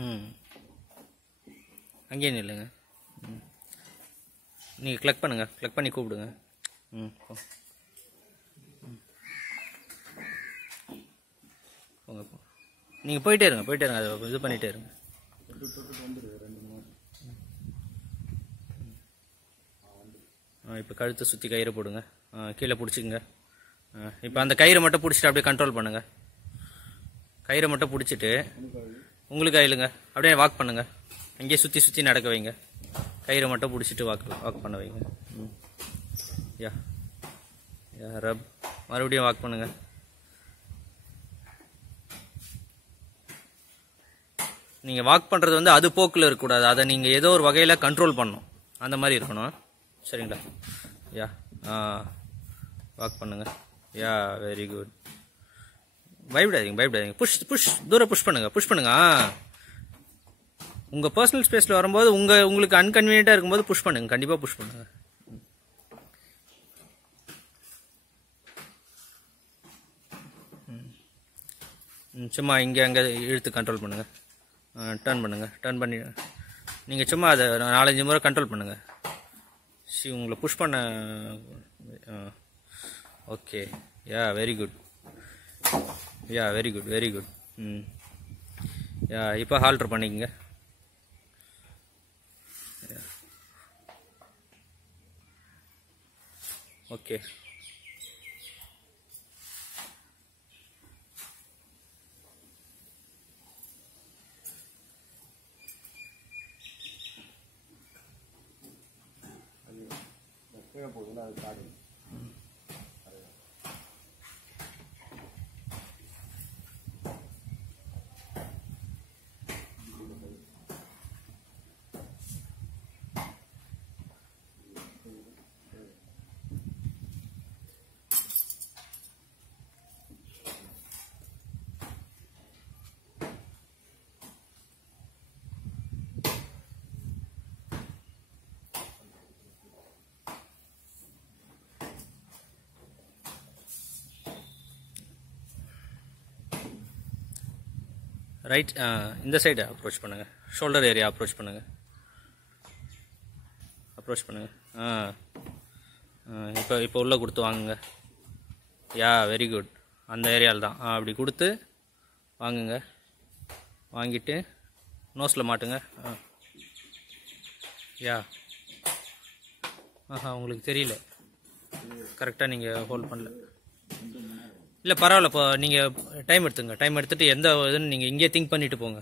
ம், அங்கேயே நில்லுங்க. நீங்கள் கிளிக் பண்ணுங்கள், கிளிக் பண்ணி கூப்பிடுங்க. ம், போங்க போ. நீங்கள் போயிட்டே இருங்க, அதை இது பண்ணிகிட்டே இருங்க. இப்போ கழுத்தை சுற்றி கயிறை போடுங்க. கீழே பிடிச்சிக்கங்க. இப்போ அந்த கயிறை மட்டும் பிடிச்சிட்டு அப்படியே கண்ட்ரோல் பண்ணுங்கள். கயிறை மட்டும் பிடிச்சிட்டு உங்களுக்கு கையிலுங்க அப்படியே வாக் பண்ணுங்கள். அங்கேயே சுற்றி சுற்றி நடக்க வைங்க. கயிறை மட்டும் பிடிச்சிட்டு வாக் பண்ண வைங்க. யா யா ரப். மறுபடியும் வாக் பண்ணுங்க. நீங்கள் வாக் பண்ணுறது வந்து அது போக்கில் இருக்கக்கூடாது. அதை நீங்கள் ஏதோ ஒரு வகையில் கண்ட்ரோல் பண்ணணும். அந்த மாதிரி இருக்கணும். சரிங்களா? யா வாக் பண்ணுங்க. யா வெரி குட். பயப்படாதீங்க. புஷ் தூரம் புஷ் பண்ணுங்க. உங்கள் பர்சனல் ஸ்பேஸில் வரும்போது உங்களுக்கு அன்கன்வீனியண்ட்டாக இருக்கும்போது புஷ் பண்ணுங்க. கண்டிப்பாக புஷ் பண்ணுங்க. சும்மா இங்கே அங்கே இழுத்து கண்ட்ரோல் பண்ணுங்கள். டர்ன் பண்ணுங்கள். டர்ன் பண்ணி நீங்கள் சும்மா அதை 4-5 முறை கண்ட்ரோல் பண்ணுங்கள். உங்களை புஷ் பண்ண. ஓகே. யா வெரி குட். ம், யா இப்போ ஹால்டர் பண்ணிக்கங்க. ஓகே. ரைட். இந்த சைடு அப்ரோச் பண்ணுங்கள். ஷோல்டர் ஏரியா அப்ரோச் பண்ணுங்கள். இப்போ உள்ளே கொடுத்து வாங்குங்க. யா வெரி குட். அந்த ஏரியாவில் தான். அப்படி கொடுத்து வாங்குங்க. வாங்கிட்டு நோஸில் மாட்டுங்க. யா உங்களுக்கு தெரியல. கரெக்டாக நீங்கள் ஹோல்ட் பண்ணல. இல்லை பரவாயில்ல. இப்போ நீங்கள் டைம் எடுத்துட்டு எந்த இதுன்னு நீங்கள் இங்கேயே திங்க் பண்ணிட்டு போங்க.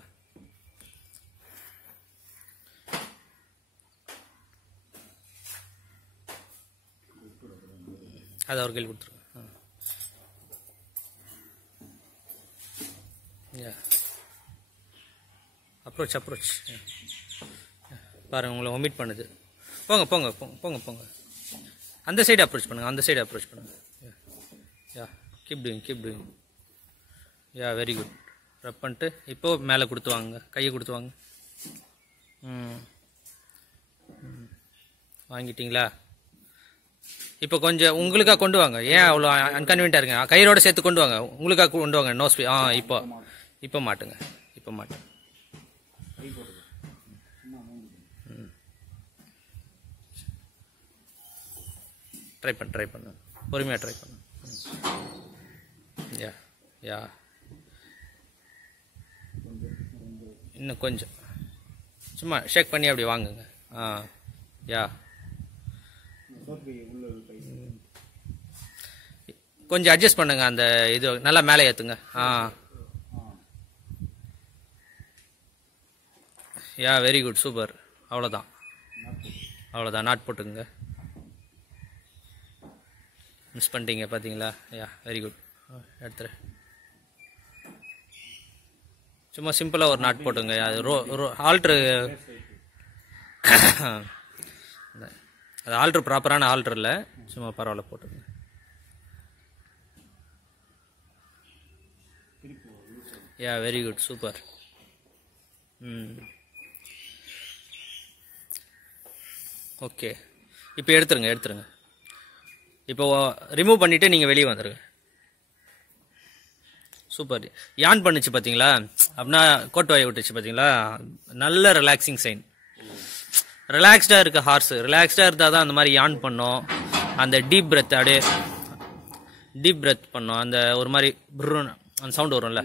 அதை அவர் கையில் கொடுத்துருங்க. அப்ரோச் பாருங்கள், உங்களை ஒமிட் பண்ணுது. போங்க. அந்த சைடு அப்ரோச் பண்ணுங்கள். Yeah keep doing. Yeah very good. Rub பண்ணிட்டு இப்போ மேலே கொடுத்து வாங்க. கையை கொடுத்து வாங்க. வாங்கிட்டீங்களா? இப்போ கொஞ்சம் உங்களுக்காக கொண்டு வாங்க. ஏன் அவ்வளோ அன்கன்வீனியண்ட்டாக இருக்குங்க? கயிறோட சேர்த்து கொண்டு வாங்க. உங்களுக்காக கொண்டு வாங்க. நோ ஸ்பீ. இப்போ மாட்டுங்க. ட்ரை பண்ணு. பொறுமையாக ட்ரை பண்ணு. யா இன்னும் கொஞ்சம் சும்மா ஷேக் பண்ணி அப்படி வாங்குங்க. யா கொஞ்சம் அட்ஜஸ்ட் பண்ணுங்க. அந்த இது நல்லா மேலே ஏற்றுங்க. யா வெரி குட். சூப்பர். அவ்வளோதான். நாட் போட்டுங்க. மிஸ் பண்ணிட்டீங்க பார்த்தீங்களா? யா வெரி குட். எடுத்துரு. சும்மா சிம்பிளாக ஒரு நாட் போட்டுங்க. அது ஆல்ட்ரு அது ஆல்ட்ரு ப்ராப்பரான ஆல்ட்ரு இல்லை. சும்மா பரவாயில்ல போட்டுங்க. யா வெரி குட். சூப்பர். ஓகே. இப்போ எடுத்துருங்க. இப்போ ரிமூவ் பண்ணிவிட்டு நீங்கள் வெளியே வந்துடுங்க. சூப்பர். யான் பண்ணுச்சு பார்த்தீங்களா? அப்படின்னா கோட்டு வாயை விட்டுச்சு பார்த்தீங்களா? நல்ல ரிலாக்ஸிங் சைன். ரிலாக்ஸ்டாக இருக்க ஹார்ஸ் ரிலாக்ஸ்டாக இருந்தால் தான் அந்த மாதிரி யான் பண்ணோம். அந்த டீப் பிரெத் அப்படியே டீப் பிரெத் பண்ணோம். அந்த ஒரு மாதிரி அந்த சவுண்ட் வரும்ல,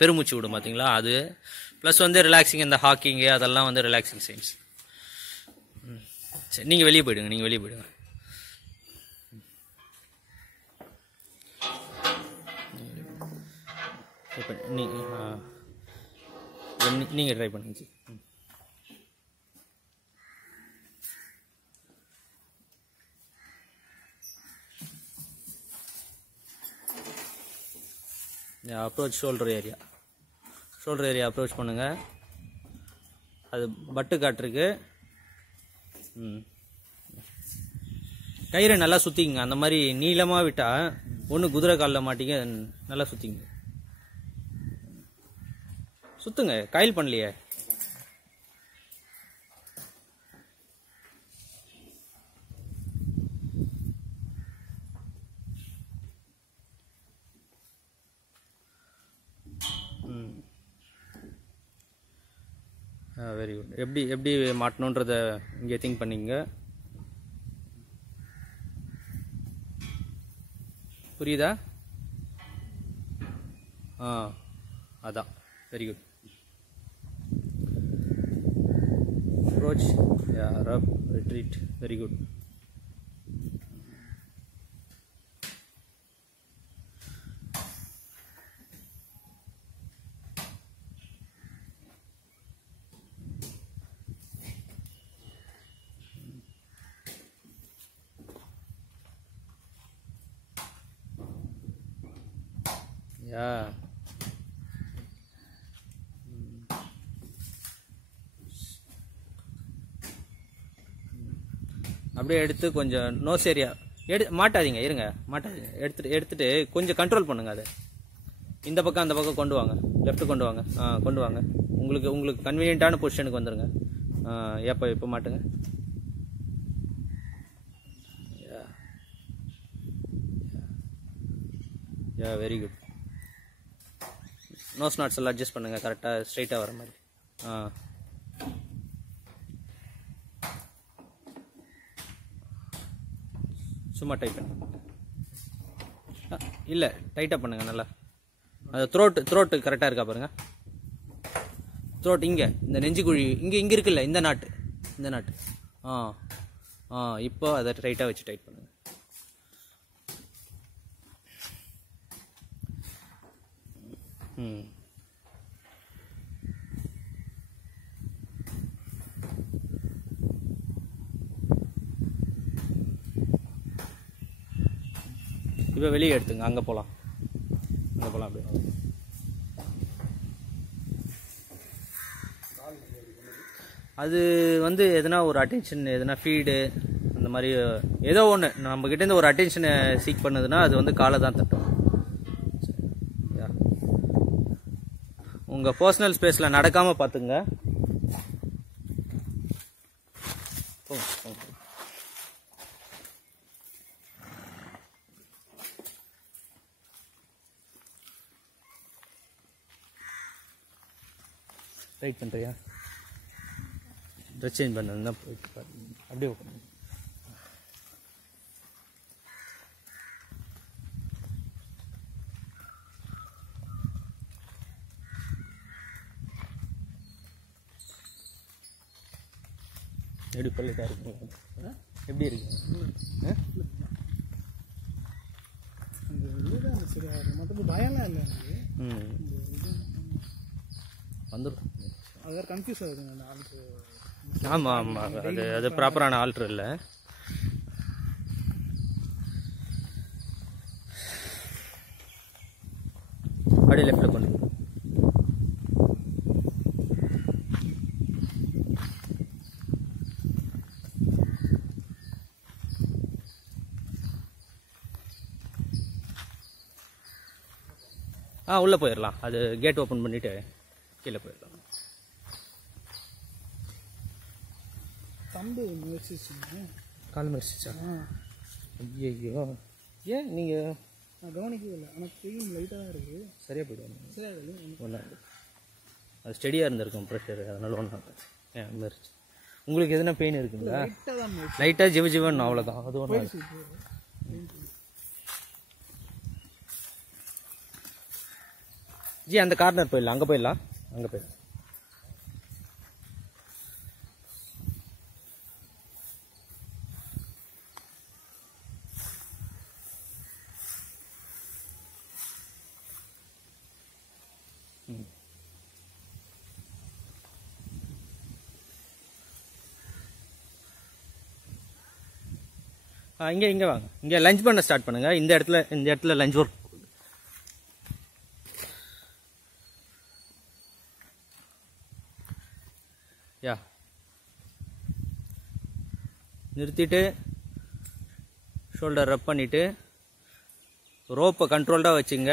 பெருமூச்சு விடும் பார்த்தீங்களா? அது ப்ளஸ் வந்து ரிலாக்ஸிங், இந்த ஹாக்கிங்கு அதெல்லாம் வந்து ரிலாக்ஸிங் சைன்ஸ். சரி, நீங்கள் வெளியே போயிடுங்க, நீங்கள் வெளியே போயிடுங்க. இப்போ நீங்கள் ட்ரை பண்ணுங்க. அப்ரோச் ஷோல்டர் ஏரியா அப்ரோச் பண்ணுங்க. அது பட்டு காட்டுருக்கு. கயிறை நல்லா சுற்றிங்க. அந்த மாதிரி நீளமாக விட்டால் ஒன்று குதிரை காலில் மாட்டிங்க. நல்லா சுற்றிங்க, சுற்றுங்க. காயில் பண்ணலையே. Very good. எப்படி மாட்டணுன்றத இங்கே திங்க் பண்ணிங்க. புரியுதா? அதான். Very good. approach, rough, retreat. Very good. Yeah. அப்படியே எடுத்து கொஞ்சம் நோஸ் ஏரியா மாட்டாதீங்க, இருங்க, மாட்டாதீங்க. எடுத்துட்டு கொஞ்சம் கண்ட்ரோல் பண்ணுங்க. அதை இந்த பக்கம் அந்த பக்கம் கொண்டு வாங்க, லெஃப்ட் கொண்டு வாங்க. கொண்டு வாங்க. உங்களுக்கு கன்வீனியன்ட்டான பொசிஷனுக்கு வந்துருங்க. இப்போ மாட்டுங்க. Very good. நோஸ் நாட்ஸ் எல்லாம் அட்ஜஸ்ட் பண்ணுங்க கரெக்டாக ஸ்ட்ரைட்டாக வர மாதிரி. சும்மா டைட் பண்ணுங்க. இல்லை, டைட்டாக பண்ணுங்க நல்லா. அது த்ரோட்டு கரெக்டாக இருக்கா பாருங்க. த்ரோட் இங்கே, இந்த நெஞ்சுக்குழி இங்கே இருக்குல்ல, இந்த நாட்டு. இப்போ அதை டைட்டாக வச்சு டைட் பண்ணுங்க. இப்போ வெளியே எடுத்துங்க. அங்கே போகலாம் அப்படியே. அது வந்து எதனா ஒரு அட்டென்ஷன், எதனா ஃபீடு, அந்த மாதிரி ஏதோ ஒன்று நம்மக்கிட்டேருந்து ஒரு அட்டென்ஷனை சீக் பண்ணுதுன்னா அது வந்து காலை தான் தட்டும். உங்கள் பர்சனல் ஸ்பேஸில் நடக்காமல் பார்த்துங்க. ரைட் பண்ணுறியா? ட்ரெஸ் சேஞ்ச் பண்ணதுன்னா அப்படியே உட்காந்து. எப்படி பல்லுக்கா இருக்குங்களா? எப்படி இருக்கு? பயம்லாம் இல்லை வந்துடும். அது கன்ஃபியூஸ் ஆகுதுங்க அந்த ஆல்ட்ரு. ஆமாம், அது ப்ராப்பரான ஆல்ட்ரு இல்லை. அப்படியே லெஃப்டில் கொண்டு உள்ளே போயிடலாம். அது கேட் ஓப்பன் பண்ணிவிட்டு கீழே போயிடலாம். தம்பு முயற்சிச்சுங்க. கால் முயற்சிச்சா? ஐயோ, ஏன் நீங்கள் நான் கவனிக்கவே இல்லை, ஆனால் பெயின் லைட்டாக தான் இருக்குது. சரியாக போய்டும். சரியாகுது. ஒன்றா அது ஸ்டெடியாக இருந்திருக்கும் ப்ரெஷர், அதனால ஒன்றும் ஏன் மாரிச்சு. உங்களுக்கு எதுனா பெயின் இருக்குங்களா? லைட்டாக தான் லைட்டாக ஜிவன் அவ்வளோதான், அது ஒன்றும். ஜி அந்த கார்னர் போயிடலாம், அங்கே போயிடலாம், அங்கே போயிடலாம். இங்கே வாங்க, இங்கே லஞ்ச் பண்ண ஸ்டார்ட் பண்ணுங்க. இந்த இடத்துல லஞ்ச் ஒர்க். யா நிறுத்திட்டு ஷோல்டர் ரப் பண்ணிவிட்டு ரோப்பை கண்ட்ரோல்டாக வச்சுங்க.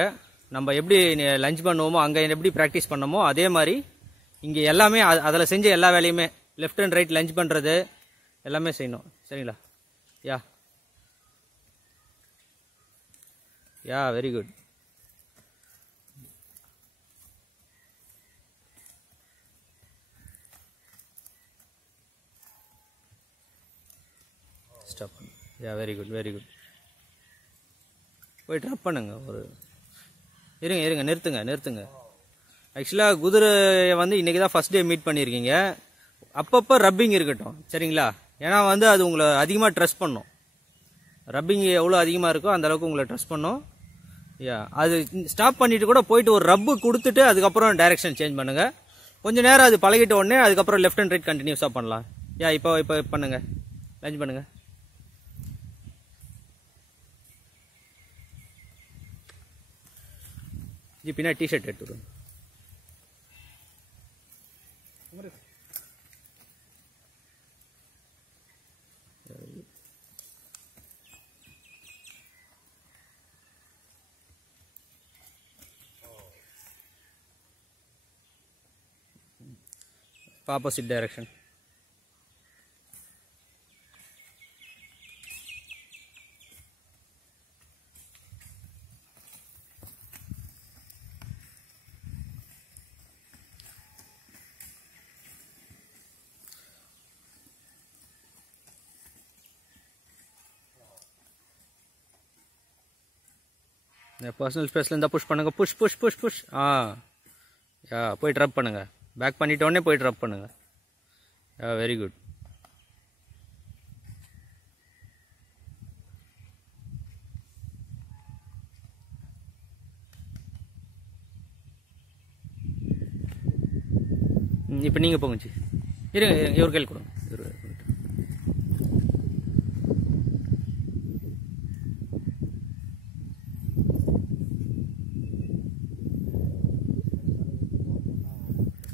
நம்ம எப்படி லஞ்ச் பண்ணுவோமோ அங்கே எப்படி ப்ராக்டிஸ் பண்ணமோ அதே மாதிரி இங்கே எல்லாமே அதில் செஞ்ச எல்லா வேலையுமே லெஃப்ட் அண்ட் ரைட் லஞ்ச் பண்ணுறது எல்லாமே செய்யணும். சரிங்களா? Yeah yeah very good. Stop. Yeah very good very good. போய் ட்ராப் பண்ணுங்க. ஒரு இருங்க நிறுத்துங்க. ஆக்சுவலாக குதிரையை வந்து இன்றைக்கி தான் ஃபஸ்ட் டே மீட் பண்ணியிருக்கீங்க. அப்பப்போ ரப்பிங் இருக்கட்டும், சரிங்களா? ஏன்னா வந்து அது உங்களை அதிகமாக ட்ரெஸ் பண்ணும். ரப்பிங் எவ்வளோ அதிகமாக இருக்கோ அந்த அளவுக்கு உங்களை ட்ரெஸ் பண்ணும். யா அது ஸ்டாப் பண்ணிட்டு கூட போயிட்டு ஒரு ரப்பு கொடுத்துட்டு அதுக்கப்புறம் டைரக்ஷன் சேஞ்ச் பண்ணுங்க. கொஞ்சம் நேரம் அது பழகிட்ட உடனே அதுக்கப்புறம் லெஃப்ட் அண்ட் ரைட் கண்டினியூஸாக பண்ணலாம். யா இப்போ பண்ணுங்க, லஞ்ச் பண்ணுங்க. ஜி பின்னாடி டிஷர்ட் எடுத்துடுங்க. Opposite direction. பர்சனல் ஸ்பேஸில் இருந்தால் புஷ் பண்ணுங்க. புஷ். யா போய் ட்ரப் பண்ணுங்க. பேக் பண்ணிட்டோடனே போய் ட்ரப் பண்ணுங்க. யா வெரி குட். இப்போ நீங்கள் போங்க ஜி. இருங்க இவர் கையில் கொடுங்க.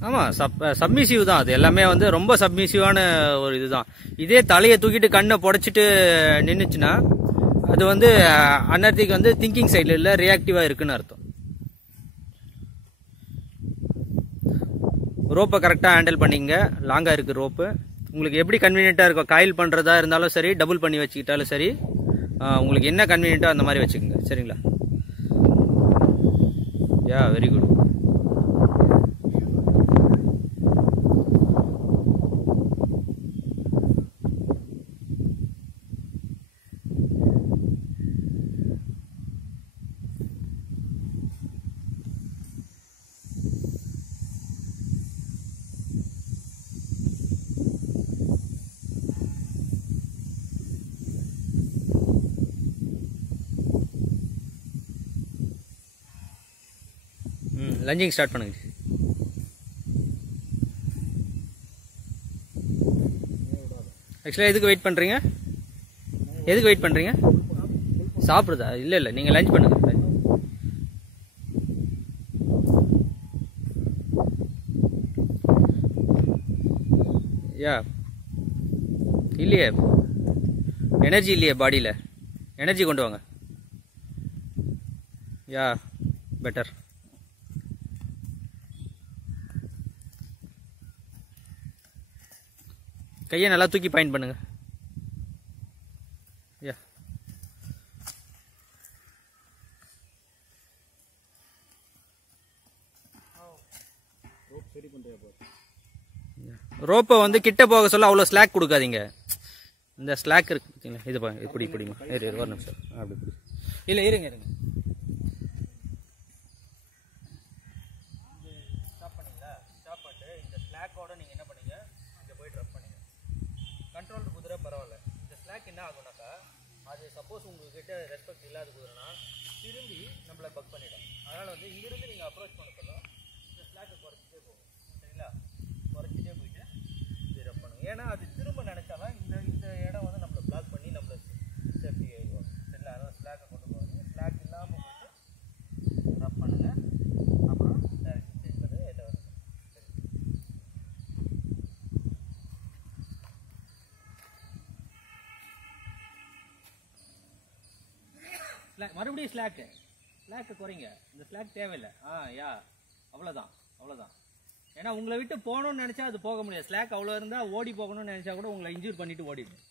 ஆமாம், சப்மிசிவ் தான் அது எல்லாமே. வந்து ரொம்ப சப்மிசிவான ஒரு இதுதான். இதே தலையை தூக்கிட்டு கண்ணை புடைச்சிட்டு நின்றுச்சுன்னா அது வந்து அன்னர்த்திக்கு வந்து திங்கிங் சைடில் இல்லை, ரியாக்டிவாக இருக்குன்னு அர்த்தம். ரோப்பை கரெக்டாக ஹேண்டில் பண்ணிங்க. லாங்காக இருக்குது ரோப்பு. உங்களுக்கு எப்படி கன்வீனியண்ட்டாக இருக்கும், காயில் பண்ணுறதா இருந்தாலும் சரி, டபுள் பண்ணி வச்சுக்கிட்டாலும் சரி, உங்களுக்கு என்ன கன்வீனியண்ட்டோ அந்த மாதிரி வச்சுக்கோங்க. சரிங்களா? யா வெரி குட். லஞ்சிங் ஸ்டார்ட் பண்ணுங்க. ஆக்சுவலாக எதுக்கு வெயிட் பண்ணுறீங்க? சாப்பிடுதா? இல்லை நீங்கள் லஞ்ச் பண்ணுங்க. யா இல்லையே, எனர்ஜி இல்லையே பாடியில். எனர்ஜி கொண்டு வாங்க. யா பெட்டர். கையை நல்லா தூக்கி பாயிண்ட் பண்ணுங்க. யா ரோப்பை வந்து கிட்ட போக சொல்ல அவ்வளோ ஸ்லாக் கொடுக்காதீங்க. இந்த ஸ்லாக் இருக்கு பார்த்தீங்களா, இது பாருங்க, இப்படி பிடிங்க. ஒரு நிமிஷம் அப்படி பிடி. இல்லை இருங்க இருங்க. ஸ்டாப் பண்ணிங்களா? ஸ்டாப் பண்ணிட்டு இந்த ஸ்லாக்கோட நீங்கள் என்ன பண்ணீங்க, இங்கே போய் ட்ரப் பண்ணுங்க. கண்ட்ரோல்டு குதிரை பரவாயில்ல. இந்த ஸ்லாக் என்ன ஆகுனாக்கா, அது சப்போஸ் உங்ககிட்ட ரெஸ்பெக்ட் இல்லாத குதிரைனா திரும்பி நம்மளை பக் பண்ணிடும். அதனால் வந்து இங்கிருந்து நீங்கள் அப்ரோச் பண்ண சொல்ல இந்த ஸ்லாக்கை குறைச்சிட்டே போகும். சரிங்களா? குறைச்சிட்டே போயிட்டு இது ரப் பண்ணுங்க. ஏன்னா அது திரும்ப நினைச்சாலும் இந்த இடம் வந்து நம்மளை பிளாக் பண்ணி நம்மளை சேஃப்டி ஆகிடுவோம். சரிங்களா? அதனால் ஸ்லாக்கை கொண்டு போவாங்க. ஸ்லாக் இல்லாமல் போயிட்டு ரப் பண்ணுங்க. அப்புறம் டைரக்ஷன் சேஞ்ச் பண்ணுங்க. எட்ட வருங்க. மறுபடியும் ஸ்லாக்கு குறைங்க. இந்த ஸ்லாக் தேவையில்லை. யா அவ்வளோதான். ஏன்னா உங்களை விட்டு போகணும்னு நினச்சா அது போக முடியாது. ஸ்லாக் அவ்வளோ இருந்தால் ஓடி போகணும்னு நினச்சா கூட உங்களை இன்ஜூர் பண்ணிட்டு ஓடிடும்.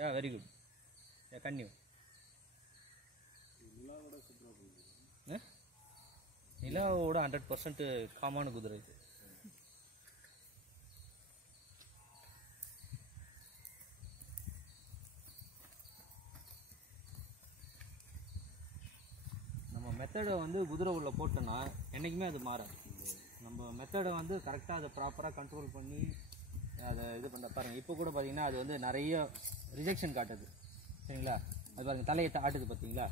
யா வெரி குட். கன்னியூ. நிலாவோட 100% காமான குதிரை இது. மெத்தடை வந்து குதிரை உள்ள போட்டோன்னா என்றைக்குமே அது மாறாது. நம்ம மெத்தடை வந்து கரெக்டாக அதை ப்ராப்பராக கண்ட்ரோல் பண்ணி அதை இது பண்ண பாருங்கள். இப்போ கூட பார்த்தீங்கன்னா அது வந்து நிறைய ரிஜெக்ஷன் காட்டுது. சரிங்களா? அது பாருங்கள், தலையை ஆட்டுது பார்த்தீங்களா?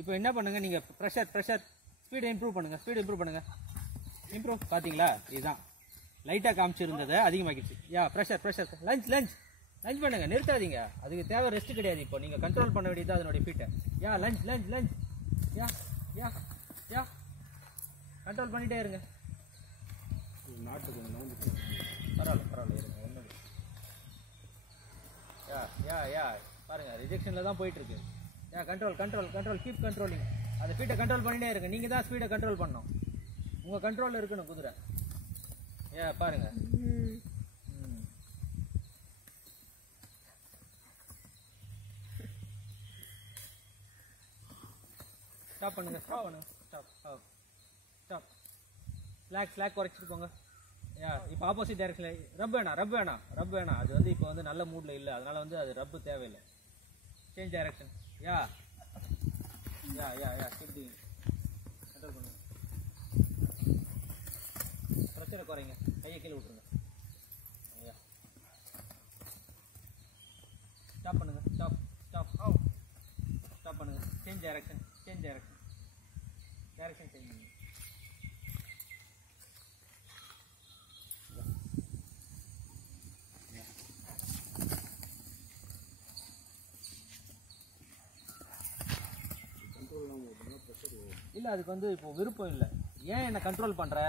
இப்போ என்ன பண்ணுங்கள், நீங்கள் ப்ரெஷர் ஸ்பீடை இம்ப்ரூவ் பண்ணுங்கள். இம்ப்ரூவ் பார்த்தீங்களா? இதுதான் லைட்டாக காமிச்சிருந்ததை அதிகமாகிடுச்சு. யா ப்ரெஷர் லஞ்ச் பண்ணுங்கள். நிறுத்தாதீங்க. அதுக்கு தேவை ரெஸ்ட் கிடையாது. இப்போ நீங்கள் கண்ட்ரோல் பண்ண வேண்டியது அதனுடைய ஃபீட்டை. யா லஞ்ச் யா கண்ட்ரோல் பண்ணிட்டே இருங்க. பரவாயில்ல இருங்க. ஒன்றும் யா பாருங்க, ரிஜெக்ஷனில் தான் போயிட்டு இருக்கு. யா கண்ட்ரோல் கீப் கண்ட்ரோலிங். அதை ஃபீட்டை கண்ட்ரோல் பண்ணிட்டே இருங்க. நீங்கள் தான் ஸ்பீடை கண்ட்ரோல் பண்ணணும். உங்கள் கண்ட்ரோலில் இருக்கணும் குதிரை. யா பாருங்க. ஸ்டாப் பண்ணுங்க. ஸ்டாப். ஸ்லாக் குறைச்சிட்டு போங்க. யா இப்போ ஆப்போசிட் டைரக்ஷனில் ரப் வேணாம். அது வந்து இப்போ வந்து நல்ல மூடில் இல்லை. அதனால வந்து அது ரப்பு தேவையில்லை. Change direction. Yeah keep control பண்ணுங்க. ப்ரெஷரை குறைங்க. கையை கீழே விட்டுருங்க. யா ஸ்டாப் பண்ணுங்க. ஸ்டாப் பண்ணுங்க. சேஞ்ச் டைரக்ஷன் சேஞ்ச் பண்ணுங்க. இல்லை, அதுக்கு வந்து இப்போ விருப்பம் இல்லை. ஏன் என்னை கண்ட்ரோல் பண்ணுற?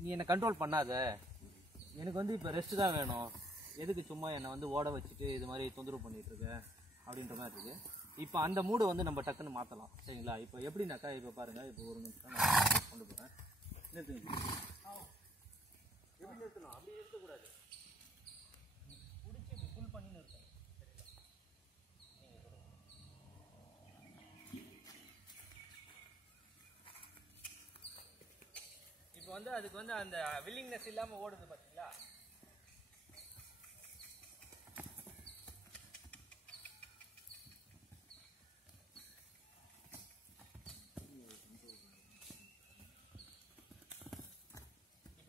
நீ என்னை கண்ட்ரோல் பண்ணாத. எனக்கு வந்து இப்போ ரெஸ்ட் தான் வேணும். எதுக்கு சும்மா என்னை வந்து ஓட வச்சுட்டு இது மாதிரி தொந்தரவு பண்ணிகிட்டு இருக்க அப்படின்ற மாதிரி இருக்குது. இப்போ அந்த மூடு வந்து நம்ம டக்குன்னு மாற்றலாம். சரிங்களா? இப்போ எப்படின்னாக்கா, இப்போ பாருங்கள், இப்போ ஒரு நிமிஷம் நான் கொண்டு போகிறேன். நிறுத்துங்க. எப்படி நிறுத்தணும்? அப்படி நிறுத்தக்கூடாது. பிடிச்சி இப்படி ஃபுல் பண்ணி நிறுத்தணும். சரிங்களா? இப்போ வந்து அதுக்கு வந்து அந்த வில்லிங்னஸ் இல்லாமல் ஓடுது பார்த்தீங்களா?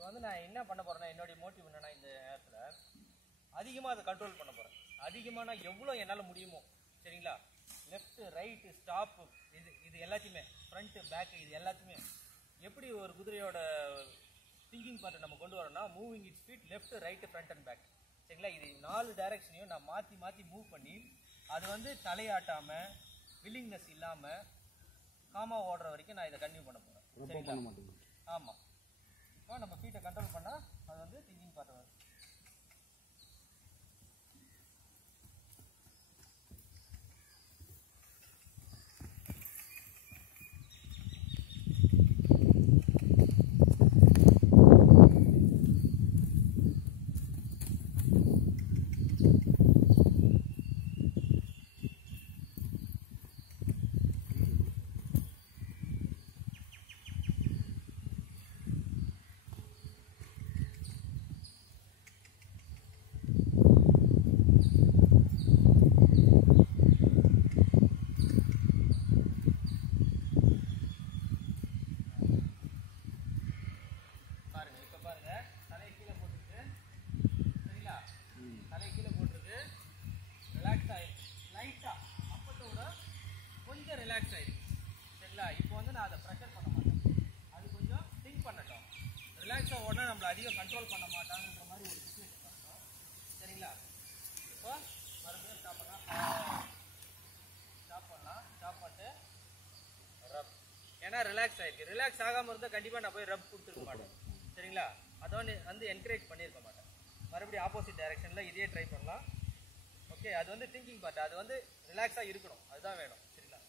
வந்து நான் என்ன பண்ண போறேன்னா, என்னுடைய மோட்டிவ் என்னன்னா, இந்த நேரத்தில் அதிகமாக அதை கண்ட்ரோல் பண்ண போகிறேன். அதிகமாக எவ்வளோ என்னால் முடியுமோ. சரிங்களா? லெஃப்ட் ரைட்டு ஸ்டாப்பு இது எல்லாத்தையுமே, ஃப்ரண்ட்டு பேக்கு இது எல்லாத்தையுமே எப்படி ஒரு குதிரையோட திங்கிங் பார்ட்டை நம்ம கொண்டு வரோம்னா, moving its feet left right front and back. சரிங்களா? இது 4 டைரக்ஷனையும் நான் மாற்றி மூவ் பண்ணி அது வந்து தலையாட்டாமல் வில்லிங்னஸ் இல்லாமல் காமாக ஓடுற வரைக்கும் நான் இதை கன்டினியூ பண்ண போகிறேன். சரிங்களா? ஆமாம். இப்போ நம்ம ஃபீட்டை கண்ட்ரோல் பண்ணால் அது வந்து திங்கிங் பார்ட் வரும். உடனே நம்மளை அதிகம் கண்ட்ரோல் பண்ண மாட்டாங்கன்ற மாதிரி ஒரு சுச்சுவேஷன் பண்ணணும். சரிங்களா? இப்போ மறுபடியும் ஸ்டாப் பண்ணலாம். ஸ்டாப் பண்ணிட்டு ரப். ஏன்னா ரிலாக்ஸ் ஆகிருக்கு. ரிலாக்ஸ் ஆகாமல் இருந்தால் கண்டிப்பாக நான் போய் ரப் கொடுத்துருக்க மாட்டேன். சரிங்களா? அதை வந்து என்கரேஜ் பண்ணியிருக்க மாட்டேன். மறுபடியும் ஆப்போசிட் டைரெக்ஷனில் இதே ட்ரை பண்ணலாம். ஓகே, அது வந்து திங்கிங் பார்ட். அது வந்து ரிலாக்ஸாக இருக்கணும், அதுதான் வேணும். சரிங்களா?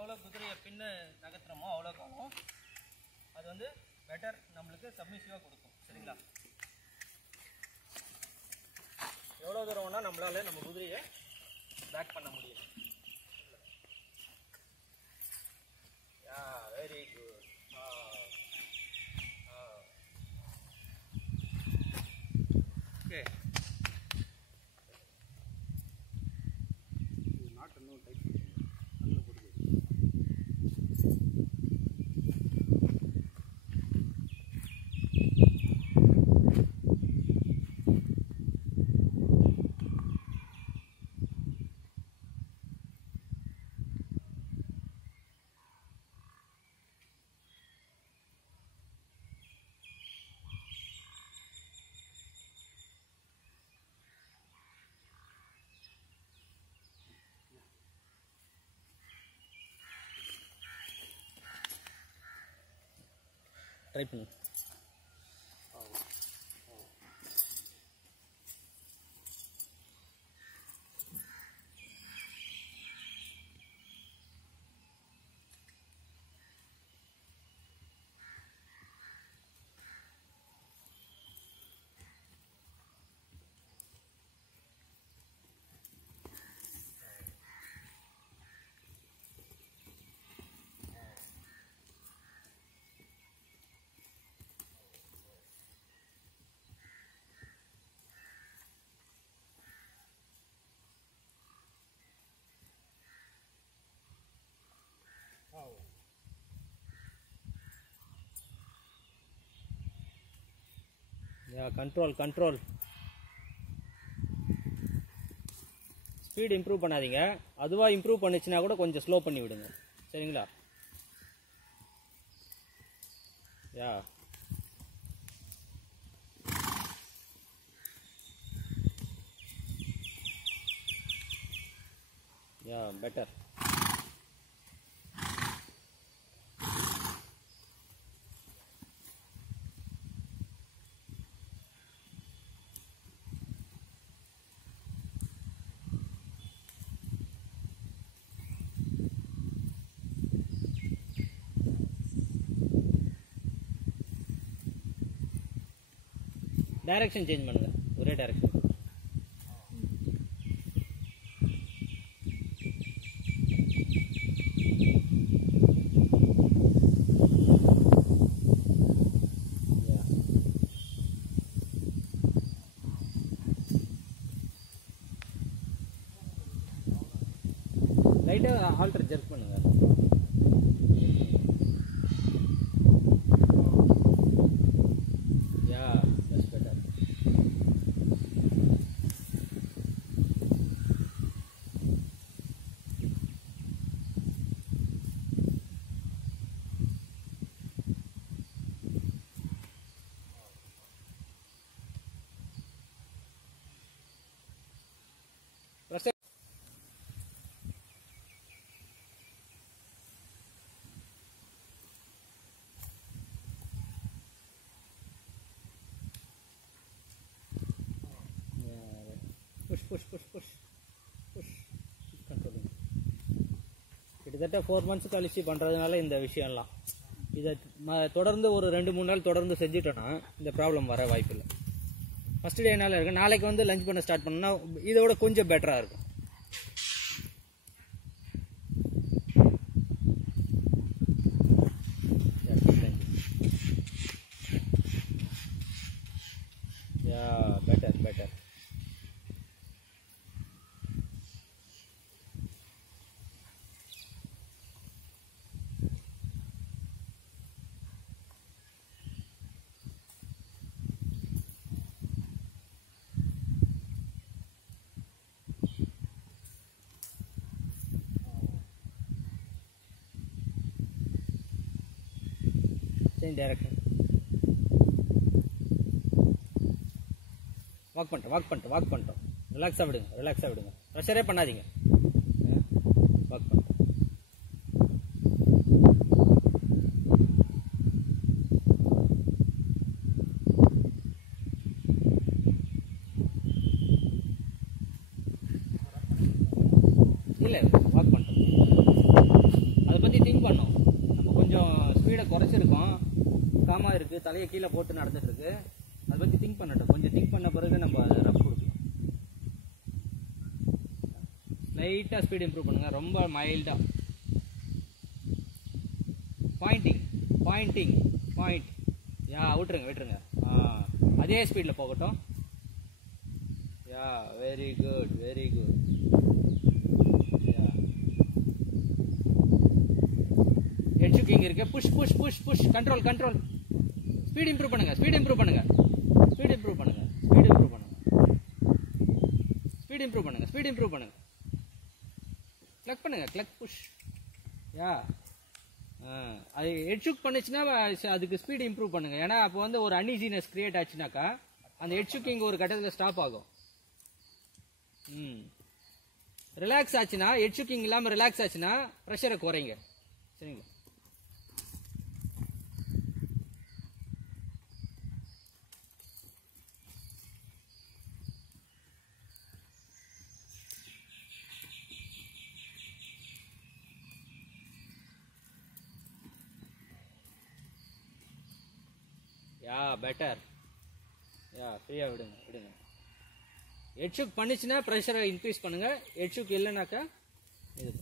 எவ்வளோ குதிரையை பின்ன நகர்த்துறோமோ அவ்வளோக்கு அது வந்து பெட்டர் நம்மளுக்கு சப்மிசிவாக கொடுக்கும். சரிங்களா? எவ்வளோ தூரம் வேணால் நம்மளால நம்ம குதிரையை பேக் பண்ண முடியும். Very good. ஓகே, நாட்டு இன்னும் டைப் ட்ரை பண்ணு. கண்ட்ரோல். ஸ்பீடு இம்ப்ரூவ் பண்ணாதீங்க. அதுவாக இம்ப்ரூவ் பண்ணிச்சுன்னா கூட கொஞ்சம் ஸ்லோ பண்ணி விடுங்க. சரிங்களா? பெட்டர். டைரக்ஷன் சேஞ்ச் பண்ணுங்க, ஒரே டைரக்ஷன். லைட்டாக ஆல்டர் ஜெர்க் பண்ணுங்க. Yeah that's better. Push push push push push controlling. கிட்டத்தட்ட 4 months கழிச்சு பண்ணுறதுனால இந்த விஷயம்லாம் இதை தொடர்ந்து ஒரு 2-3 நாள் தொடர்ந்து செஞ்சுட்டோன்னா இந்த ப்ராப்ளம் வர வாய்ப்பு இல்லை. ஃபஸ்ட் டே என்னால் இருக்கும், நாளைக்கு வந்து லஞ்ச் பண்ண ஸ்டார்ட் பண்ணோன்னா இதோட கொஞ்சம் பெட்டராக இருக்கும். Better better. Change direction. Walk பண்ணிட்டோம். ரிலாக்ஸாக விடுங்க. ப்ரெஷரே பண்ணாதீங்க. வாக் பண்ணிட்டோம். இல்லை வாக் பண்ணிட்டோம். அதை பற்றி திங்க் பண்ணோம். நம்ம கொஞ்சம் ஸ்பீடை குறைச்சிருக்கோம், காமாக இருக்குது, தலையை கீழே போட்டு நடந்துட்டுருக்கு. அதை பற்றி திங்க் பண்ணட்டும். கொஞ்சம் திங்க் பண்ண பிறகு நம்ம அதை ரஃப் கொடுக்கலாம். லைட்டாக ஸ்பீட் இம்ப்ரூவ் பண்ணுங்கள், ரொம்ப மைல்டாக. பாயிண்ட். யா விட்டுருங்க. அதே ஸ்பீடில் போகட்டும். Yeah very good. Head shaking இருக்கு. Push control. ஸ்பீட் இம்ப்ரூவ் பண்ணுங்க. Clutch push. யா அது ஹெட் ஷூக் பண்ணுச்சுன்னா அதுக்கு ஸ்பீட் இம்ப்ரூவ் பண்ணுங்க. ஏன்னா அப்போ வந்து ஒரு அன்ஈசினஸ் கிரியேட் ஆச்சுனாக்கா அந்த ஹெட் ஷூக்கிங் ஒரு கட்டத்தில் ஸ்டாப் ஆகும். ரிலாக்ஸ் ஆச்சுன்னா, ஹெட் ஷூக்கிங் இல்லாமல் ரிலாக்ஸ் ஆச்சுன்னா ப்ரெஷரை குறைங்க. சரிங்களா? யா பெட்டர். யா ஃப்ரீயாக விடுங்க. ஹெட் ஷூக் பண்ணிச்சுன்னா ப்ரெஷரை இன்க்ரீஸ் பண்ணுங்க. ஹெட் ஷூக் இல்லைனாக்கா இது.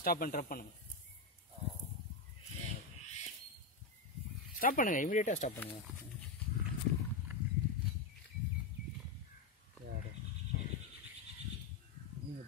ஸ்டாப் அண்ட் ட்ரப் பண்ணுங்க. ஸ்டாப் பண்ணுங்க, இமீடியட்டாக ஸ்டாப் பண்ணுங்க. யாரு நீங்கள்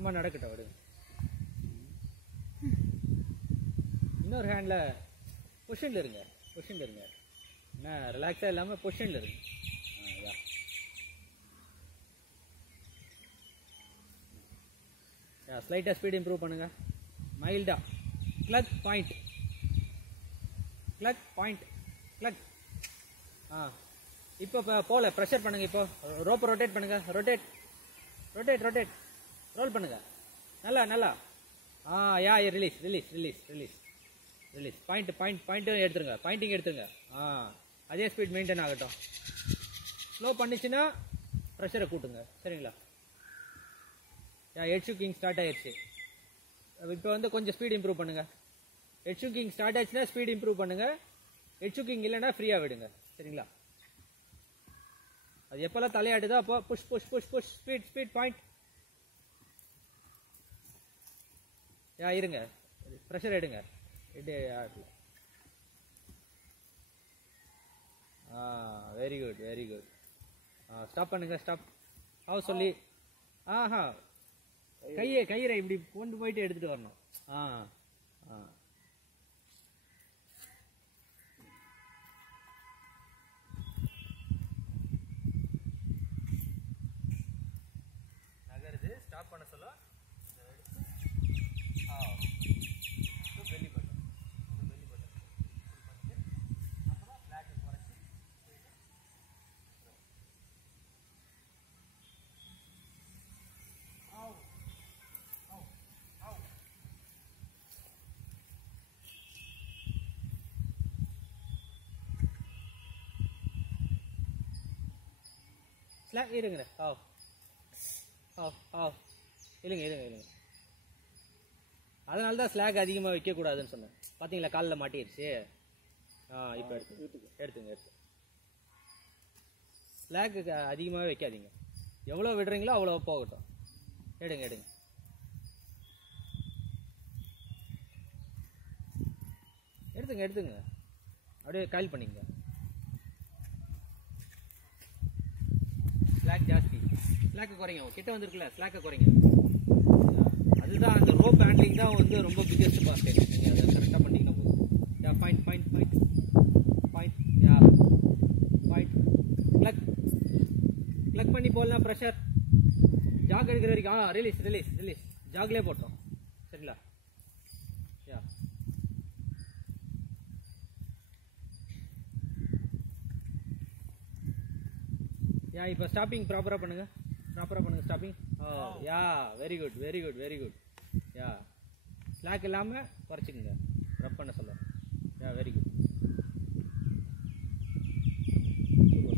அம்மா நடக்கட்டும் விடுங்க. இன்னொரு ஹேண்டில் பொசிஷனில் இருங்க, பொசிஷனில் இருங்க. என்ன ரிலாக்ஸாக இல்லாமல் பொசிஷனில் இருங்க. ஸ்லைட்டாக ஸ்பீட் இம்ப்ரூவ் பண்ணுங்க, மைல்டா. Clutch point, clutch point, clutch. இப்போ போல ப்ரெஷர் பண்ணுங்க. இப்போ ரோப்பை ரொட்டேட் பண்ணுங்க, ரொட்டேட் ரொட்டேட் ரொட்டேட், ரோல் பண்ணுங்க. நல்லா நல்லா. Yeah release release release release release. பாயிண்ட்டும் எடுத்துருங்க, பாயிண்டிங் எடுத்துருங்க. அதே ஸ்பீட் மெயின்டைன் ஆகட்டும். ஸ்லோ பண்ணிச்சுன்னா ப்ரெஷரை கூட்டுங்க, சரிங்களா? ஹெட் ஷூக்கிங் ஸ்டார்ட் ஆயிடுச்சு. இப்போ வந்து கொஞ்சம் ஸ்பீட் இம்ப்ரூவ் பண்ணுங்க. ஹெட் ஷூக்கிங் ஸ்டார்ட் ஆயிடுச்சுன்னா ஸ்பீட் இம்ப்ரூவ் பண்ணுங்க. ஹெட் ஷூக்கிங் இல்லைன்னா ஃப்ரீயாக விடுங்க, சரிங்களா? அது எப்பெல்லாம் தலையாடுதோ அப்போ push push push push, speed speed, point. இருங்க, ப்ரெஷர் எடுங்க. Very good very good. Stop பண்ணுங்க, ஸ்டாப். சொல்லி கயிறை இப்படி கொண்டு போயிட்டு எடுத்துட்டு வரணும். நகருது, ஸ்டாப் பண்ண சொல்ல belly button, belly button. அப்புறம் flat குறைச்சி ஸ்லாக் இருங்க. இல்லைங்க இல்லைங்க இல்லைங்க. அதனால தான் ஸ்லாக் அதிகமாக வைக்கக்கூடாதுன்னு சொன்னேன். பார்த்தீங்களா, காலில் மாட்டிடுச்சு. இப்போ எடுத்துங்க. ஸ்லாக்கு அதிகமாகவே வைக்காதீங்க. எவ்வளோ விடுறீங்களோ அவ்வளோ போகட்டும். எடுங்க. எடுத்துங்க. அப்படியே கால் பண்ணிங்க. ஸ்லாக் ஜாஸ்தி, ஸ்லாக்கை குறைங்க. கிட்ட வந்துருக்குல்ல, ஸ்லாக்கை குறைங்க. அதுதான் அந்த ரோப் ஹேண்ட்லிங் தான் வந்து ரொம்ப பிக்கெஸ்ட் பார்ட். நீங்கள் அதை கரெக்டாக பண்ணிங்கன்னா போதும். பாயிண்ட் கிளக் பண்ணி போடலாம். ப்ரெஷர் ஜாக் எடுக்கிற வரைக்கும் ரிலீஸ். ஜாக்லேயே போட்டோம், சரிங்களா? இப்போ ஸ்டாப்பிங் ப்ராப்பராக பண்ணுங்க. ஸ்டாப்பிங். Very good. ஸ்லாக் இல்லாமல் குறைச்சிக்கங்க, ரப் பண்ண சொல்ல. Very good.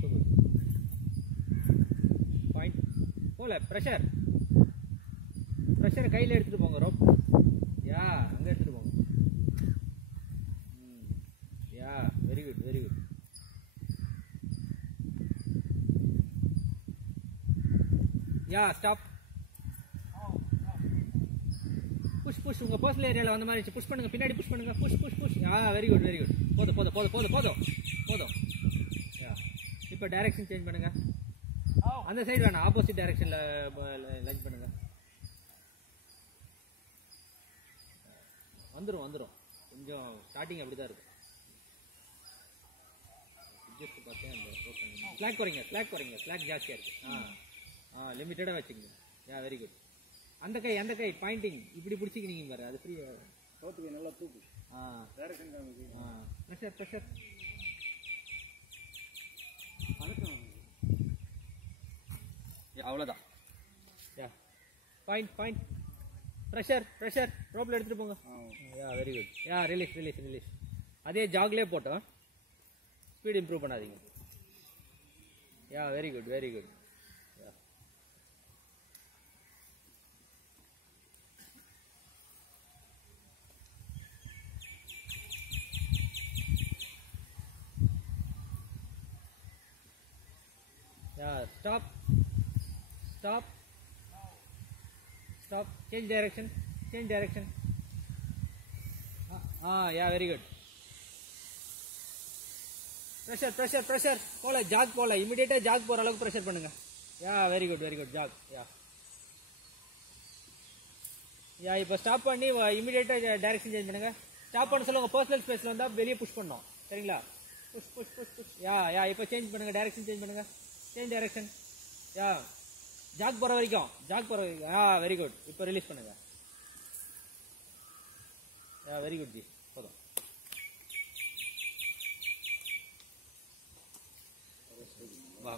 சூப்பர். பாயிண்ட் போல ப்ரெஷரை கையில் எடுத்துகிட்டு போங்க. ரோப் அங்கே எடுத்துகிட்டு போங்க. Very good. ஸ்டாப். புஷ் உங்க பர்சனல் ஏரியால வந்த மாதிரி புஷ் பண்ணுங்க. பின்னாடி புஷ் பண்ணுங்க. புஷ். Very good. போதும். இப்போ டைரக்ஷன் சேஞ்ச் பண்ணுங்க. அந்த சைடு வேணாம், ஆப்போசிட் டைரக்ஷன்ல லஞ்ச் பண்ணுங்க. வந்துரும். கொஞ்சம் ஸ்டார்டிங் அப்படிதான் இருக்கும். ஜஸ்ட் பார்த்தேன் அந்த ஸ்லாக் குறைங்க. ஸ்லாக் ஜாஸ்தியா இருக்கு. லிமிட்டடாக வச்சுக்கோங்க. Very good. அந்த கை பாயிண்டிங் இப்படி பிடிச்சிக்கினீங்க பாரு, அது ஃப்ரீ. சோத்துக்கு நல்லா தூக்கு. டைரக்ஷன் காமிக்கு. ப்ரெஷர். அவ்வளோதான். பாயிண்ட் ப்ரெஷர் ரோப்பில் எடுத்துகிட்டு போங்க. Very good. ரிலீஸ். அதே ஜாக்லேயே போட்டோம். ஸ்பீட் இம்ப்ரூவ் பண்ணாதீங்க. Very good. Stop. Change direction. Very good. Pressure. போல ஜாக் போல இமிடியேட்டா ஜாக் போற அளவுக்கு பிரஷர் பண்ணுங்க. Very good. ஜாக். யா இப்போ ஸ்டாப் பண்ணி இமிடியேட்டாக டைரக்ஷன் சேஞ்ச் பண்ணுங்க. ஸ்டாப் பண்ண சொல்ல உங்கள் பர்சனல் ஸ்பேஸில் வந்தால் வெளியே புஷ் பண்ணோம். சரிங்களா? Push push push push. Yeah இப்போ சேஞ்ச் பண்ணுங்க, டைரக்ஷன் சேஞ்ச் பண்ணுங்க. Change direction. யா ஜாக் போகிற வரைக்கும், ஜாக் போகிற வரைக்கும். Very good. இப்போ ரிலீஸ் பண்ணுங்க. Very good ji. போதும். வா